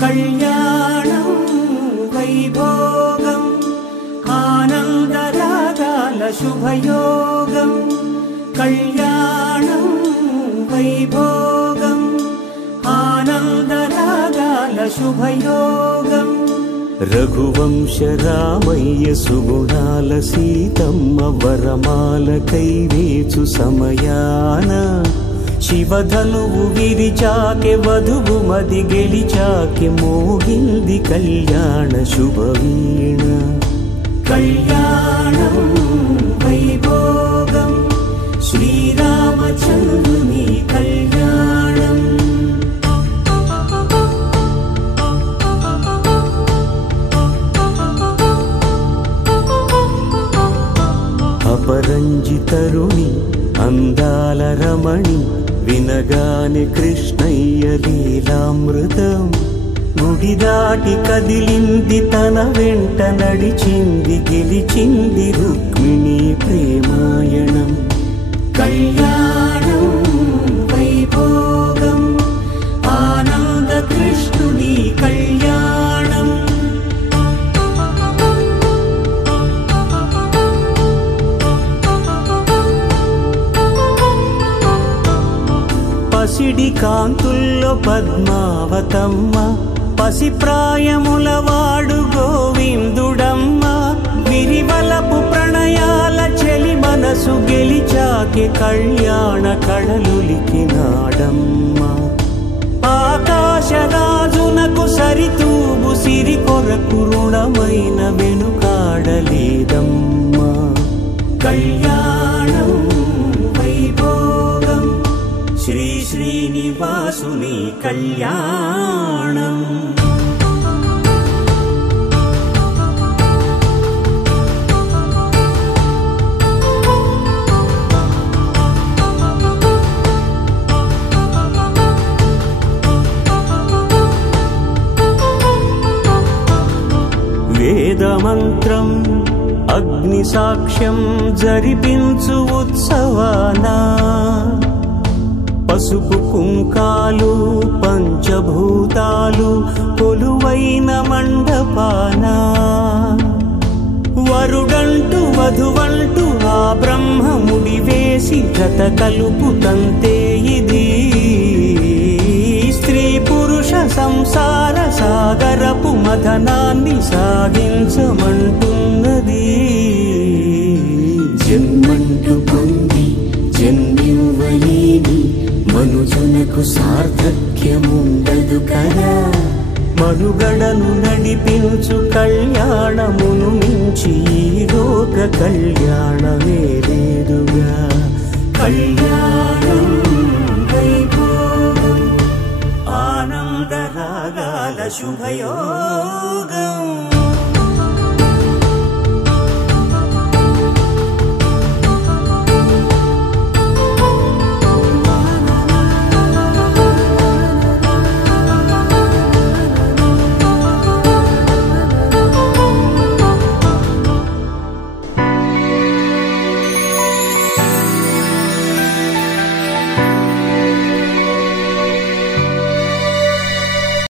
కళ్యాణం వైభోగం ఆనందరాగాల శుభయోగం కళ్యాణం వైభోగం ఆనందరాగాల శుభయోగం రఘువంశ రామయ్య సుగుణాల సీతమ్మ వరమాల కైవేచు సమయాన శివధనువు విరిచాకె వధువు మది గెలిచాకె మోగింది కళ్యాణ శుభవీణ కళ్యాణం వైభోగం శ్రీరామచంద్రుని కళ్యాణం పరంజి తరుణి అందాల రమణి వినగానే కృష్ణయ్య లీలామృతం గుడి దాటి కదిలింది తన వెంట నడిచింది గెలిచింది రుక్మిణి ప్రేమాయణం కళ్యాణం వైభోగం ఆనంద కృష్ణుని కళ్యాణం పసిడి కాంతుల్లో పద్మావతమ్మ పసిప్రాయముల వాడు గోవిందుడమ్మ విరివలపు ప్రణయాల చెలి మనసు గెలిచాకే కళ్యాణ కళలులికినాడమ్మ ఆకాశరాజునకు సరితూబు సిరి కొరకు రుణమైన వెనుకాడలేదమ్మ కళ్యాణం వైభోగం శ్రీ శ్రీనివాసుని కళ్యాణం వేదమంత్రం అగ్ని సాక్ష్యం జరిపించు ఉత్సవానా పసుపు కుంకాలు పంచభూతాలు కొలువైన మండపాన వరుడంటూ వధువంటూ ఆ బ్రహ్మముడి వేసి జత కలుపుతంతే ఇది స్త్రీ పురుష సంసార సాగరపు మథనాన్ని సాగించమంటున్నది జన్మంటూ పొంది జన్మివ్వలేని మనుజునకు సార్థక్యముండదు కదా మనుగడను నడిపించు కళ్యాణమును మించి ఈ లోక కళ్యాణమే లేదుగా కళ్యాణం వైభోగం ఆనందరాగాల శుభయోగం